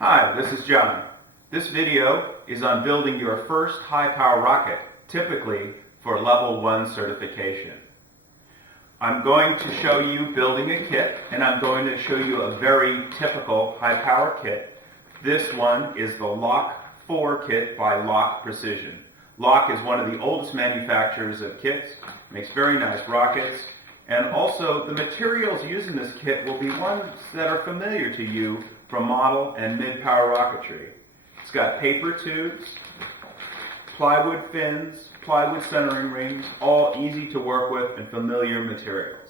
Hi, this is John. This video is on building your first high-power rocket, typically for Level 1 certification. I'm going to show you building a kit, and I'm going to show you a very typical high-power kit. This one is the Lock 4 kit by Lock Precision. Lock is one of the oldest manufacturers of kits, makes very nice rockets, and also the materials used in this kit will be ones that are familiar to you from model and mid-power rocketry. It's got paper tubes, plywood fins, plywood centering rings, all easy to work with and familiar materials.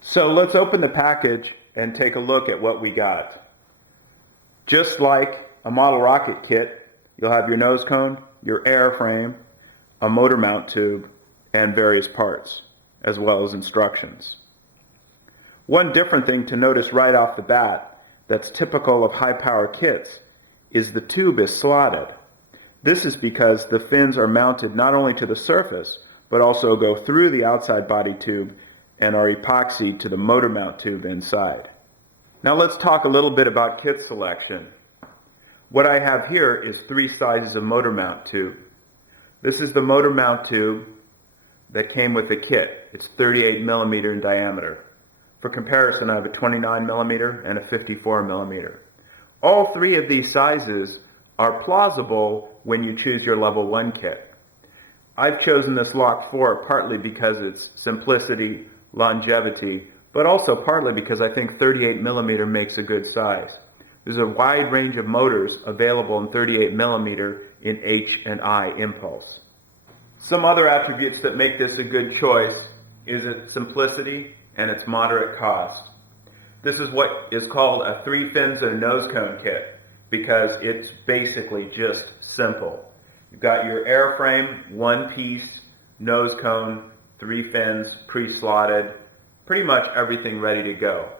So let's open the package and take a look at what we got. Just like a model rocket kit, you'll have your nose cone, your airframe, a motor mount tube, and various parts, as well as instructions. One different thing to notice right off the bat that's typical of high-power kits is the tube is slotted. This is because the fins are mounted not only to the surface, but also go through the outside body tube and are epoxied to the motor mount tube inside. Now let's talk a little bit about kit selection. What I have here is 3 sizes of motor mount tube. This is the motor mount tube that came with the kit. It's 38 millimeter in diameter. For comparison, I have a 29 millimeter and a 54 millimeter. All 3 of these sizes are plausible when you choose your Level 1 kit. I've chosen this Lock 4 partly because its simplicity, longevity, but also partly because I think 38 millimeter makes a good size. There's a wide range of motors available in 38 millimeter in H and I impulse. Some other attributes that make this a good choice is its simplicity and its moderate cost. This is what is called a 3 fins and a nose cone kit because it's basically just simple. You've got your airframe, 1 piece, nose cone, 3 fins, pre-slotted, pretty much everything ready to go.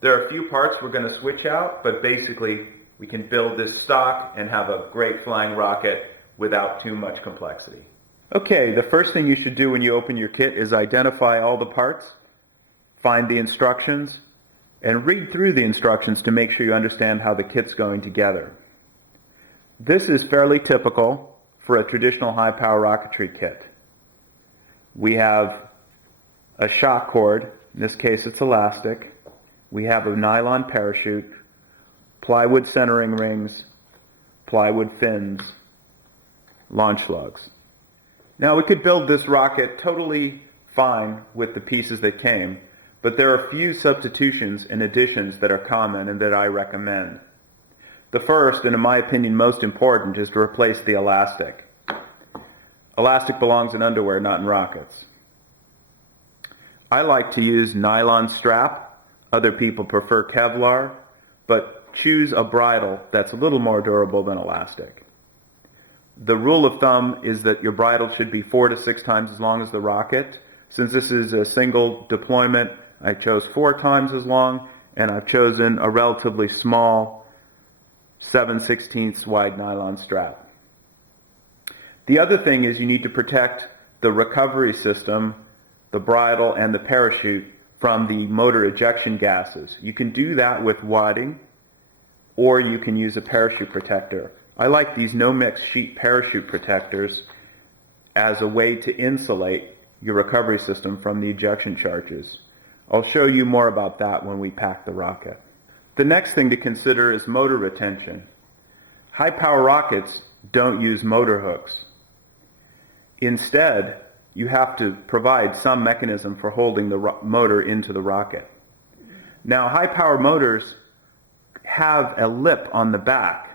There are a few parts we're going to switch out, but basically we can build this stock and have a great flying rocket without too much complexity. Okay, the first thing you should do when you open your kit is identify all the parts, find the instructions, and read through the instructions to make sure you understand how the kit's going together. This is fairly typical for a traditional high-power rocketry kit. We have a shock cord, in this case it's elastic. We have a nylon parachute, plywood centering rings, plywood fins, launch lugs. Now we could build this rocket totally fine with the pieces that came, but there are a few substitutions and additions that are common and that I recommend. The first, and in my opinion most important, is to replace the elastic. Elastic belongs in underwear, not in rockets. I like to use nylon strap. Other people prefer Kevlar, but choose a bridle that's a little more durable than elastic. The rule of thumb is that your bridle should be 4 to 6 times as long as the rocket. Since this is a single deployment, I chose 4 times as long, and I've chosen a relatively small 7/16 wide nylon strap. The other thing is you need to protect the recovery system, the bridle, and the parachute from the motor ejection gases. You can do that with wadding, or you can use a parachute protector. I like these no-mix sheet parachute protectors as a way to insulate your recovery system from the ejection charges. I'll show you more about that when we pack the rocket. The next thing to consider is motor retention. High-power rockets don't use motor hooks. Instead, you have to provide some mechanism for holding the motor into the rocket. Now, high-power motors have a lip on the back.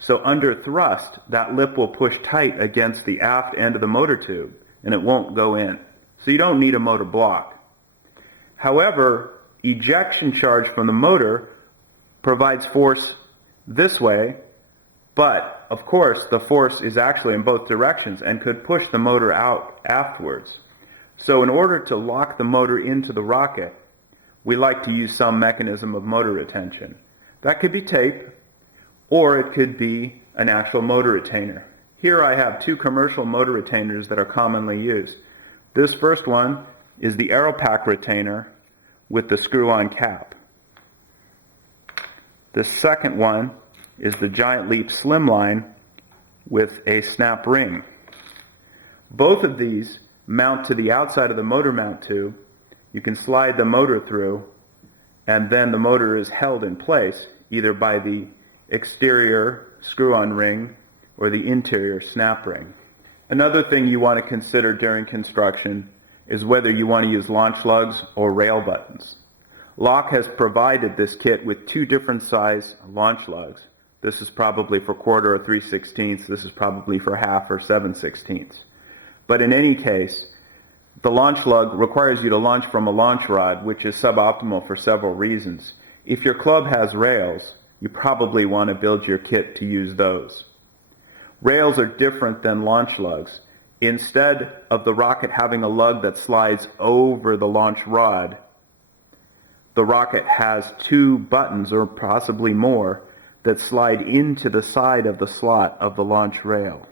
So under thrust, that lip will push tight against the aft end of the motor tube, and it won't go in. So you don't need a motor block. However, ejection charge from the motor provides force this way, but of course the force is actually in both directions and could push the motor out afterwards. So in order to lock the motor into the rocket, we like to use some mechanism of motor retention. That could be tape, or it could be an actual motor retainer. Here I have 2 commercial motor retainers that are commonly used. This first one is the Aeropack retainer with the screw-on cap. The second one is the Giant Leap Slimline with a snap ring. Both of these mount to the outside of the motor mount tube. You can slide the motor through, and then the motor is held in place either by the exterior screw-on ring or the interior snap ring. Another thing you want to consider during construction is whether you want to use launch lugs or rail buttons. Lock has provided this kit with two different size launch lugs. This is probably for 1/4 or 3/16. This is probably for 1/2 or 7/16. But in any case, the launch lug requires you to launch from a launch rod, which is suboptimal for several reasons. If your club has rails, you probably want to build your kit to use those. Rails are different than launch lugs. Instead of the rocket having a lug that slides over the launch rod, the rocket has two buttons, or possibly more, that slide into the side of the slot of the launch rail.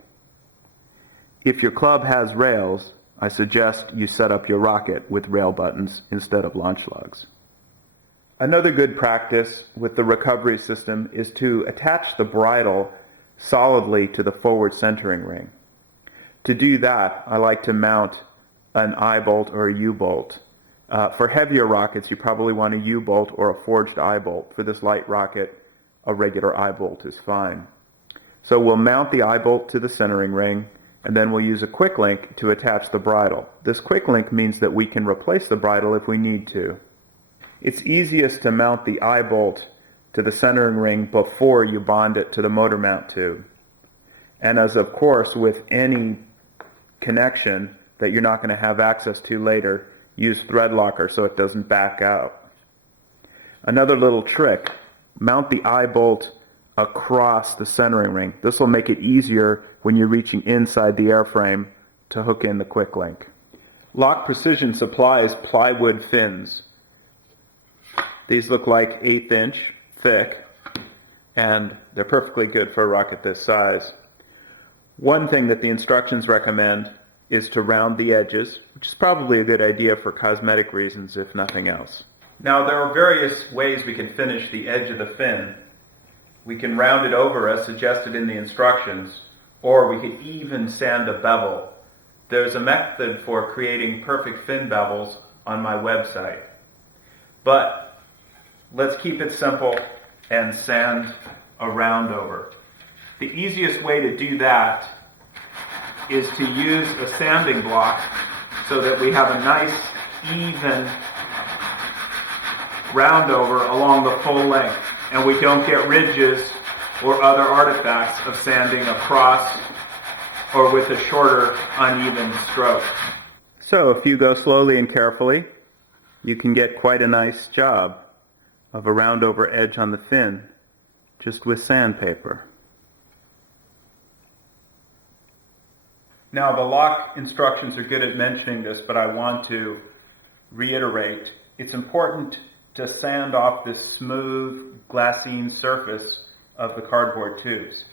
If your club has rails, I suggest you set up your rocket with rail buttons instead of launch lugs. Another good practice with the recovery system is to attach the bridle solidly to the forward centering ring. To do that, I like to mount an I-bolt or a U-bolt. For heavier rockets, you probably want a U-bolt or a forged I-bolt. For this light rocket, a regular I-bolt is fine. So we'll mount the I-bolt to the centering ring, and then we'll use a quick link to attach the bridle. This quick link means that we can replace the bridle if we need to. It's easiest to mount the I-bolt to the centering ring before you bond it to the motor mount tube. And as of course with any connection that you're not going to have access to later, use thread locker so it doesn't back out. Another little trick, mount the I-bolt across the centering ring. This will make it easier when you're reaching inside the airframe to hook in the quick link. Lock Precision supplies plywood fins. These look like 1/8 inch thick, and they're perfectly good for a rocket this size. One thing that the instructions recommend is to round the edges, which is probably a good idea for cosmetic reasons if nothing else. Now there are various ways we can finish the edge of the fin. We can round it over as suggested in the instructions, or we could even sand a bevel. There's a method for creating perfect fin bevels on my website. But let's keep it simple and sand a round over. The easiest way to do that is to use a sanding block so that we have a nice, even round over along the full length, and we don't get ridges or other artifacts of sanding across or with a shorter, uneven stroke. So if you go slowly and carefully, you can get quite a nice job of a round over edge on the fin just with sandpaper. Now the lock instructions are good at mentioning this, but I want to reiterate, it's important to sand off this smooth glassine surface of the cardboard tubes.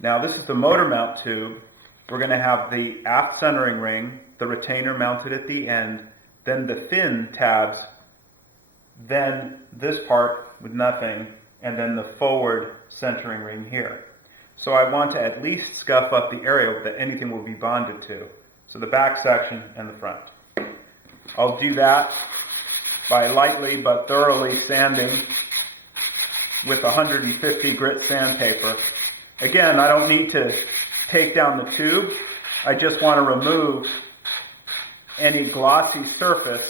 Now this is the motor mount tube. We're going to have the aft centering ring, the retainer mounted at the end, then the fin tabs, then this part with nothing, and then the forward centering ring here. So I want to at least scuff up the area that anything will be bonded to. So the back section and the front. I'll do that by lightly but thoroughly sanding with 150 grit sandpaper. Again, I don't need to take down the tube. I just want to remove any glossy surface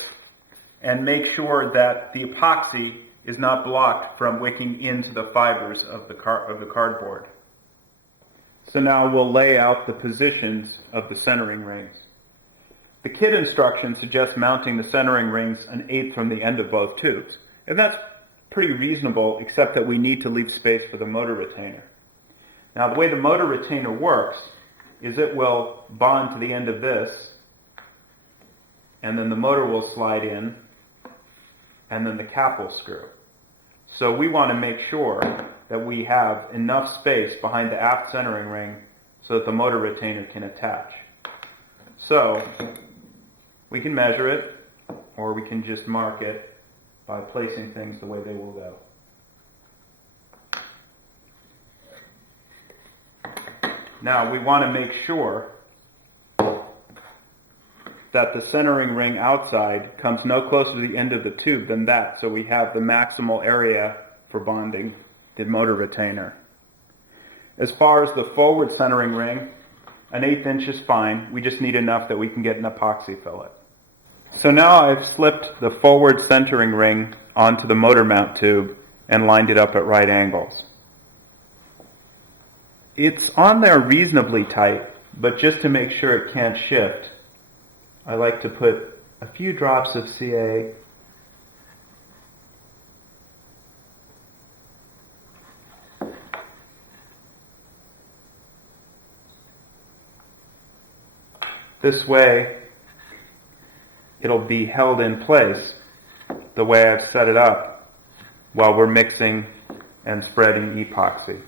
and make sure that the epoxy is not blocked from wicking into the fibers of the cardboard. So now we'll lay out the positions of the centering rings. The kit instructions suggest mounting the centering rings 1/8 from the end of both tubes. And that's pretty reasonable, except that we need to leave space for the motor retainer. Now the way the motor retainer works is it will bond to the end of this, and then the motor will slide in, and then the cap will screw. So we want to make sure that we have enough space behind the aft centering ring so that the motor retainer can attach. So we can measure it, or we can just mark it by placing things the way they will go. Now we want to make sure that the centering ring outside comes no closer to the end of the tube than that, so we have the maximal area for bonding the motor retainer. As far as the forward centering ring, an 1/8 inch is fine. We just need enough that we can get an epoxy fillet. So now I've slipped the forward centering ring onto the motor mount tube and lined it up at right angles. It's on there reasonably tight, but just to make sure it can't shift, I like to put a few drops of CA this way. It'll be held in place the way I've set it up while we're mixing and spreading epoxy.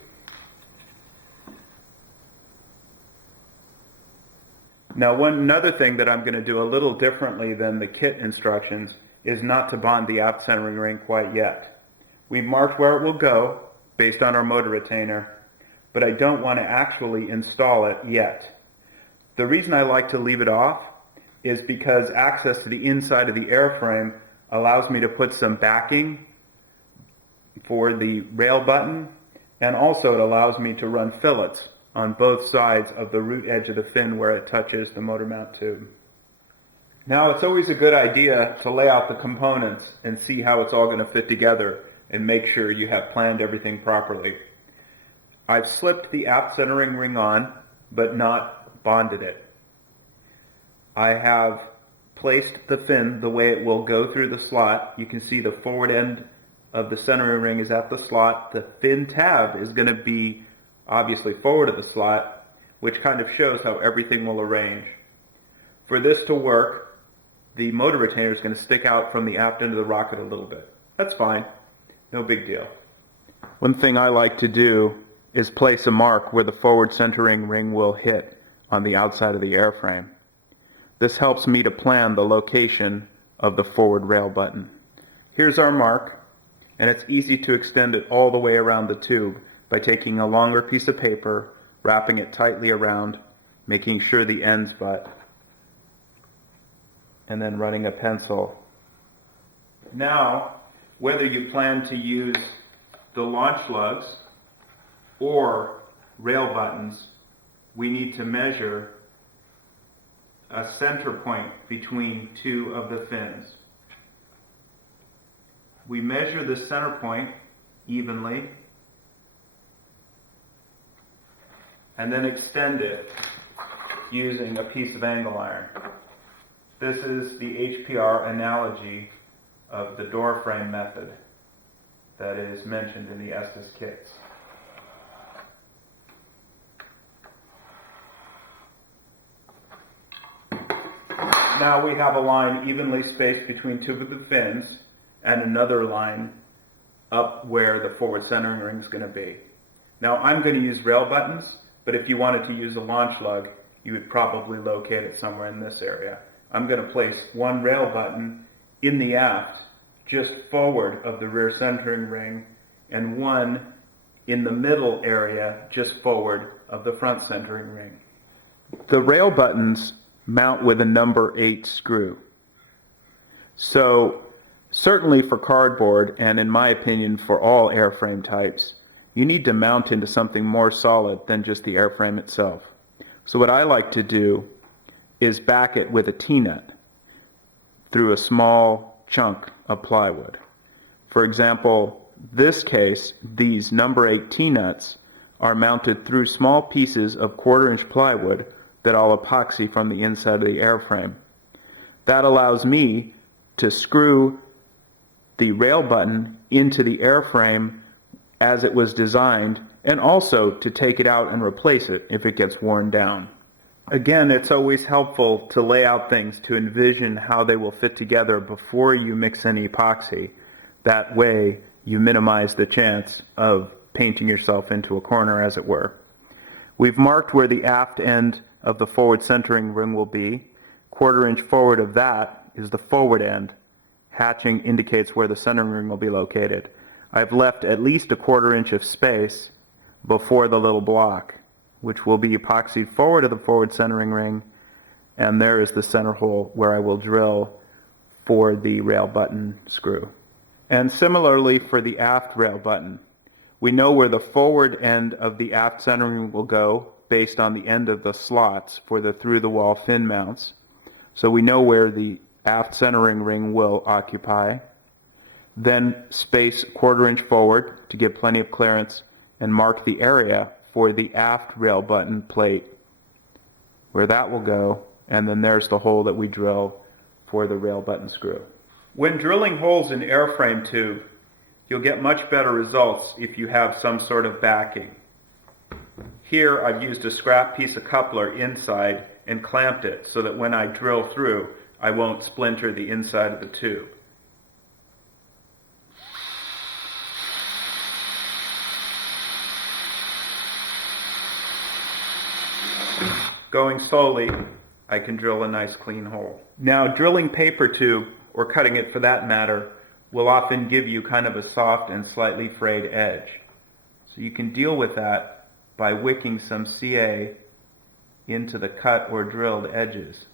Now another thing that I'm going to do a little differently than the kit instructions is not to bond the out centering ring quite yet. We've marked where it will go based on our motor retainer, but I don't want to actually install it yet. The reason I like to leave it off is because access to the inside of the airframe allows me to put some backing for the rail button, and also it allows me to run fillets on both sides of the root edge of the fin where it touches the motor mount tube. Now it's always a good idea to lay out the components and see how it's all going to fit together and make sure you have planned everything properly. I've slipped the aft centering ring on, but not bonded it. I have placed the fin the way it will go through the slot. You can see the forward end of the centering ring is at the slot. The fin tab is going to be obviously forward of the slot, which kind of shows how everything will arrange. For this to work, the motor retainer is going to stick out from the aft end of the rocket a little bit. That's fine. No big deal. One thing I like to do is place a mark where the forward centering ring will hit on the outside of the airframe. This helps me to plan the location of the forward rail button. Here's our mark, and it's easy to extend it all the way around the tube by taking a longer piece of paper, wrapping it tightly around, making sure the ends butt, and then running a pencil. Now, whether you plan to use the launch lugs or rail buttons, we need to measure a center point between two of the fins. We measure the center point evenly and then extend it using a piece of angle iron. This is the HPR analogy of the door frame method that is mentioned in the Estes kits. Now we have a line evenly spaced between two of the fins and another line up where the forward centering ring is going to be. Now I'm going to use rail buttons, but if you wanted to use a launch lug, you would probably locate it somewhere in this area. I'm going to place one rail button in the aft, just forward of the rear centering ring, and one in the middle area, just forward of the front centering ring. The rail buttons mount with a number 8 screw. So certainly for cardboard, and in my opinion for all airframe types, you need to mount into something more solid than just the airframe itself. So what I like to do is back it with a T-nut through a small chunk of plywood. For example, this case, these number 8 T-nuts are mounted through small pieces of 1/4 inch plywood that I'll epoxy from the inside of the airframe. That allows me to screw the rail button into the airframe as it was designed, and also to take it out and replace it if it gets worn down. Again, it's always helpful to lay out things to envision how they will fit together before you mix any epoxy. That way you minimize the chance of painting yourself into a corner, as it were. We've marked where the aft end of the forward centering ring will be. 1/4 inch forward of that is the forward end. Hatching indicates where the centering ring will be located. I've left at least a 1/4 inch of space before the little block. which will be epoxied forward of the forward centering ring, and there is the center hole where I will drill for the rail button screw. And similarly for the aft rail button, we know where the forward end of the aft centering ring will go based on the end of the slots for the through-the-wall fin mounts. So we know where the aft centering ring will occupy. Then space 1/4 inch forward to give plenty of clearance and mark the area for the aft rail button plate, where that will go, and then there's the hole that we drill for the rail button screw. When drilling holes in airframe tube, you'll get much better results if you have some sort of backing. Here I've used a scrap piece of coupler inside and clamped it so that when I drill through, I won't splinter the inside of the tube. Going slowly, I can drill a nice clean hole. Now, drilling paper tube, or cutting it for that matter, will often give you kind of a soft and slightly frayed edge. So you can deal with that by wicking some CA into the cut or drilled edges.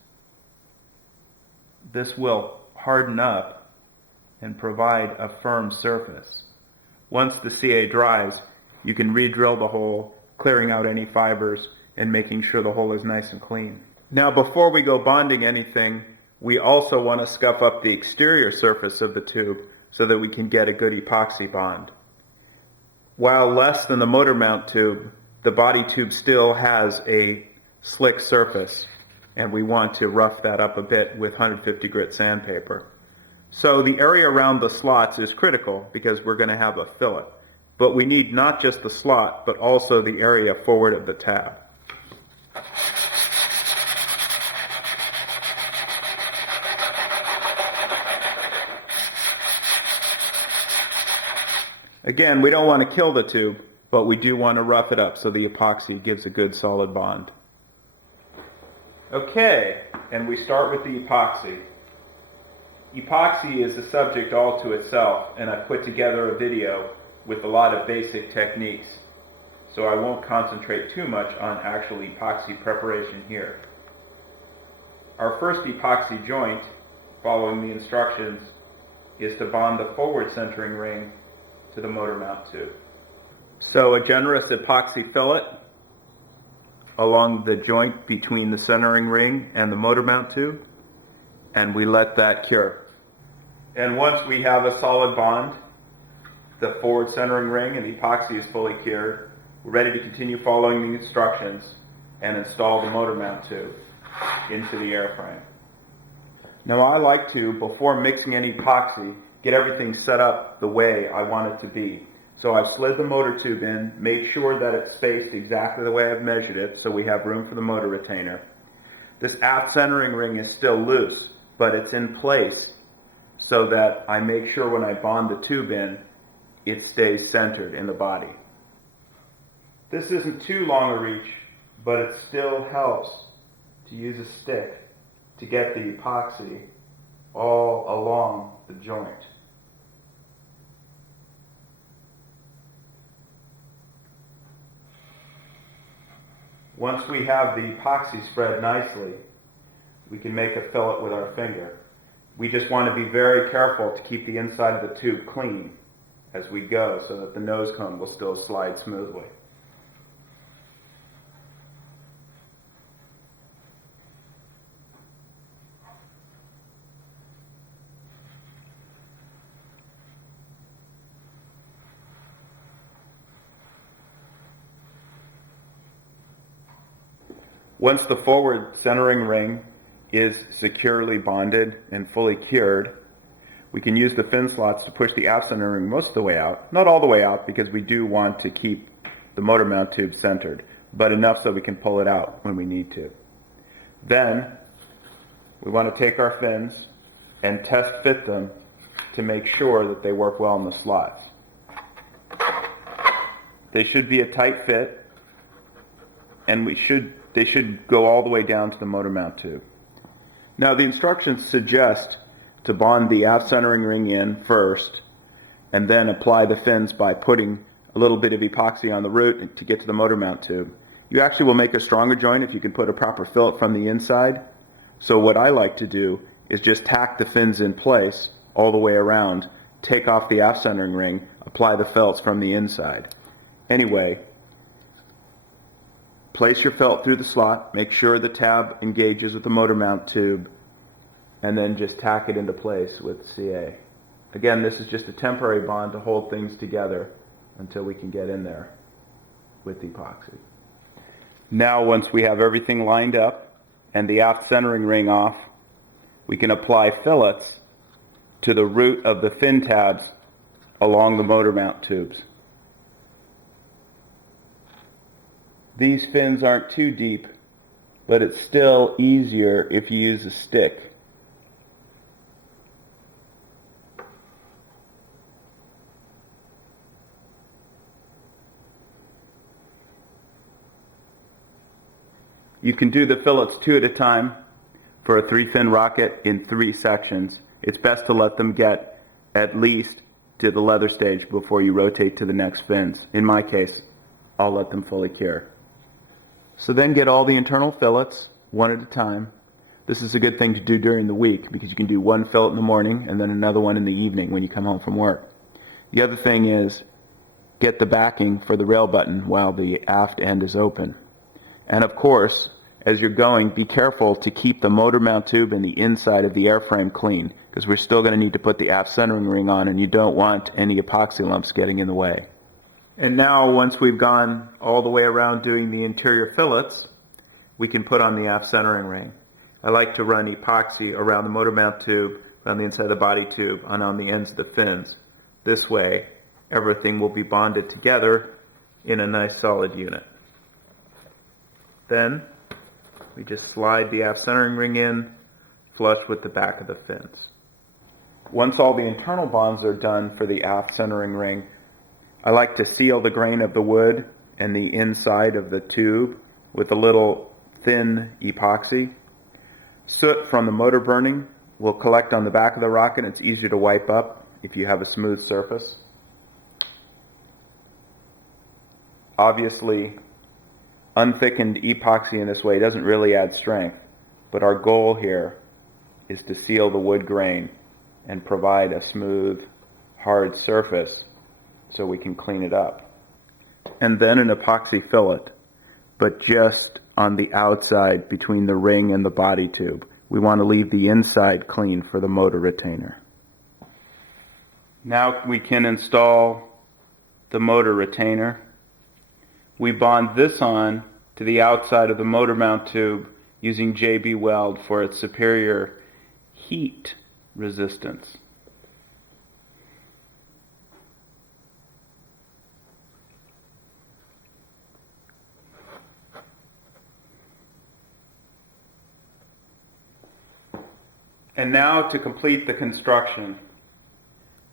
This will harden up and provide a firm surface. Once the CA dries, you can re-drill the hole, clearing out any fibers and making sure the hole is nice and clean. Now, before we go bonding anything, we also want to scuff up the exterior surface of the tube so that we can get a good epoxy bond. While less than the motor mount tube, the body tube still has a slick surface, and we want to rough that up a bit with 150 grit sandpaper. So the area around the slots is critical because we're going to have a fillet. But we need not just the slot, but also the area forward of the tab. Again, we don't want to kill the tube, but we do want to rough it up so the epoxy gives a good solid bond. Okay, and we start with the epoxy. Epoxy is a subject all to itself, and I've put together a video with a lot of basic techniques, so I won't concentrate too much on actual epoxy preparation here. Our first epoxy joint, following the instructions, is to bond the forward centering ring to the motor mount tube. So a generous epoxy fillet along the joint between the centering ring and the motor mount tube, and we let that cure. And once we have a solid bond, the forward centering ring and the epoxy is fully cured, we're ready to continue following the instructions and install the motor mount tube into the airframe. Now I like to, before mixing any epoxy, get everything set up the way I want it to be. So I've slid the motor tube in, made sure that it's spaced exactly the way I've measured it so we have room for the motor retainer. This aft centering ring is still loose, but it's in place so that I make sure when I bond the tube in, it stays centered in the body. This isn't too long a reach, but it still helps to use a stick to get the epoxy all along the joint. Once we have the epoxy spread nicely, we can make a fillet with our finger. We just want to be very careful to keep the inside of the tube clean as we go so that the nose cone will still slide smoothly. Once the forward centering ring is securely bonded and fully cured, we can use the fin slots to push the aft centering ring most of the way out. Not all the way out because we do want to keep the motor mount tube centered, but enough so we can pull it out when we need to. Then we want to take our fins and test fit them to make sure that they work well in the slots. They should be a tight fit, and they should go all the way down to the motor mount tube. Now the instructions suggest to bond the aft centering ring in first and then apply the fins by putting a little bit of epoxy on the root to get to the motor mount tube. You actually will make a stronger joint if you can put a proper fillet from the inside. So what I like to do is just tack the fins in place all the way around, take off the aft centering ring, apply the fillets from the inside. Anyway, place your fillet through the slot, make sure the tab engages with the motor mount tube, and then just tack it into place with CA. Again, this is just a temporary bond to hold things together until we can get in there with epoxy. Now, once we have everything lined up and the aft centering ring off, we can apply fillets to the root of the fin tabs along the motor mount tubes. These fins aren't too deep, but it's still easier if you use a stick. You can do the fillets 2 at a time for a 3-fin rocket in 3 sections. It's best to let them get at least to the leather stage before you rotate to the next fins. In my case, I'll let them fully cure. So then get all the internal fillets 1 at a time. This is a good thing to do during the week because you can do 1 fillet in the morning and then another one in the evening when you come home from work. The other thing is get the backing for the rail button while the aft end is open. And of course, as you're going, be careful to keep the motor mount tube and the inside of the airframe clean, because we're still going to need to put the aft centering ring on, and you don't want any epoxy lumps getting in the way. And now, once we've gone all the way around doing the interior fillets, we can put on the aft centering ring. I like to run epoxy around the motor mount tube, around the inside of the body tube, and on the ends of the fins. This way, everything will be bonded together in a nice solid unit. Then, we just slide the aft centering ring in, flush with the back of the fins. Once all the internal bonds are done for the aft centering ring, I like to seal the grain of the wood and the inside of the tube with a little thin epoxy. Soot from the motor burning will collect on the back of the rocket, and it's easier to wipe up if you have a smooth surface. Obviously, unthickened epoxy in this way doesn't really add strength, but our goal here is to seal the wood grain and provide a smooth, hard surface so we can clean it up. And then an epoxy fillet, but just on the outside between the ring and the body tube. We want to leave the inside clean for the motor retainer. Now we can install the motor retainer. We bond this on to the outside of the motor mount tube using JB Weld for its superior heat resistance. And now to complete the construction.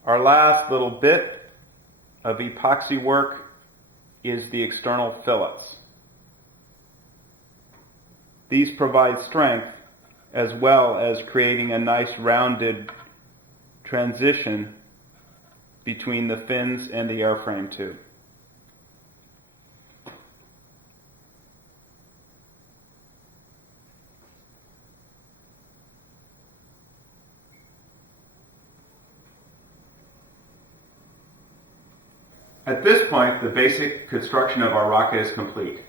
Our last little bit of epoxy work is the external fillets. These provide strength as well as creating a nice rounded transition between the fins and the airframe tube. At this point, the basic construction of our rocket is complete.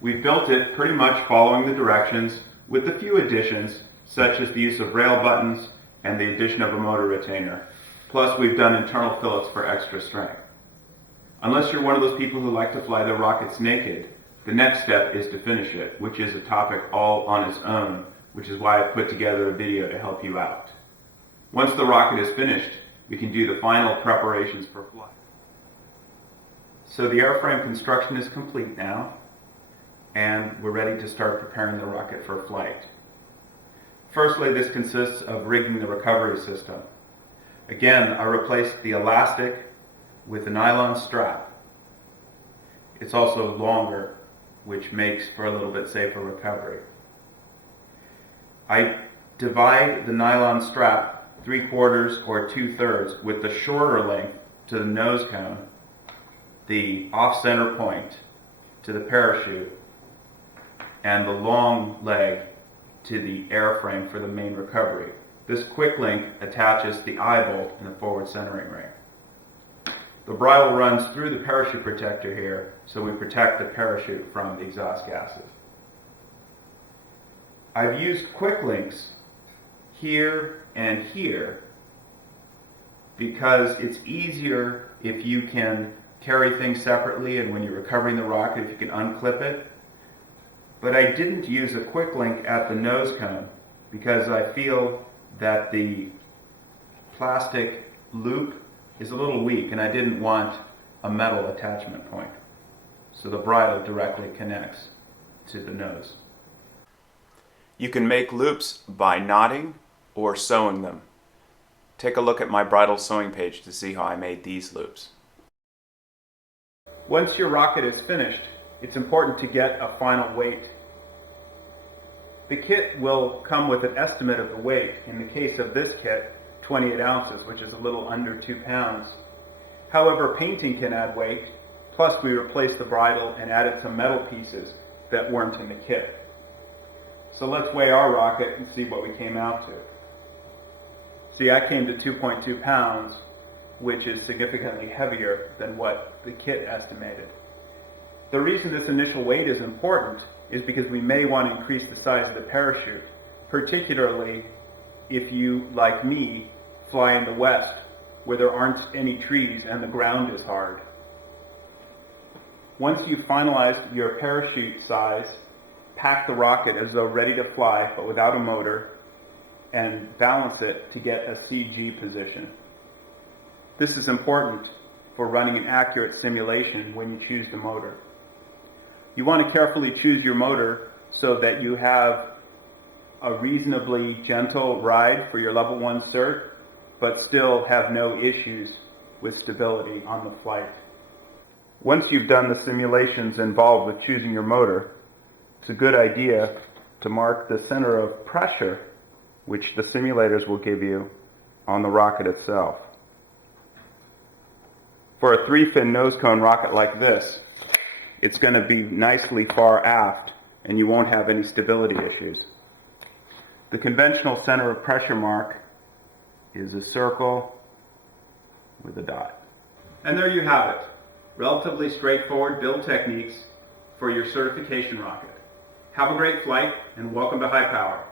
We've built it pretty much following the directions with a few additions, such as the use of rail buttons and the addition of a motor retainer. Plus, we've done internal fillets for extra strength. Unless you're one of those people who like to fly their rockets naked, the next step is to finish it, which is a topic all on its own, which is why I've put together a video to help you out. Once the rocket is finished, we can do the final preparations for flight. So the airframe construction is complete now, and we're ready to start preparing the rocket for flight. Firstly, this consists of rigging the recovery system. Again, I replaced the elastic with a nylon strap. It's also longer, which makes for a little bit safer recovery. I divide the nylon strap 3/4 or 2/3 with the shorter length to the nose cone, the off-center point to to the parachute and the long leg to the airframe for the main recovery. This quick link attaches the eye bolt in the forward centering ring. The bridle runs through the parachute protector here, so we protect the parachute from the exhaust gases. I've used quick links here and here because it's easier if you can carry things separately, and when you're recovering the rocket, if you can unclip it. But I didn't use a quick link at the nose cone because I feel that the plastic loop is a little weak and I didn't want a metal attachment point. So the bridle directly connects to the nose. You can make loops by knotting or sewing them. Take a look at my bridle sewing page to see how I made these loops. Once your rocket is finished, it's important to get a final weight. The kit will come with an estimate of the weight. In the case of this kit, 28 ounces, which is a little under 2 pounds. However, painting can add weight, plus we replaced the bridle and added some metal pieces that weren't in the kit. So let's weigh our rocket and see what we came out to. See, I came to 2.2 pounds, which is significantly heavier than what the kit estimated. The reason this initial weight is important is because we may want to increase the size of the parachute, particularly if you, like me, fly in the West, where there aren't any trees and the ground is hard. Once you've finalized your parachute size, pack the rocket as though ready to fly, but without a motor, and balance it to get a CG position. This is important for running an accurate simulation when you choose the motor. You want to carefully choose your motor so that you have a reasonably gentle ride for your level 1 cert, but still have no issues with stability on the flight. Once you've done the simulations involved with choosing your motor, it's a good idea to mark the center of pressure, which the simulators will give you, on the rocket itself. For a 3-fin nose cone rocket like this, it's going to be nicely far aft and you won't have any stability issues. The conventional center of pressure mark is a circle with a dot. And there you have it. Relatively straightforward build techniques for your certification rocket. Have a great flight and welcome to High Power.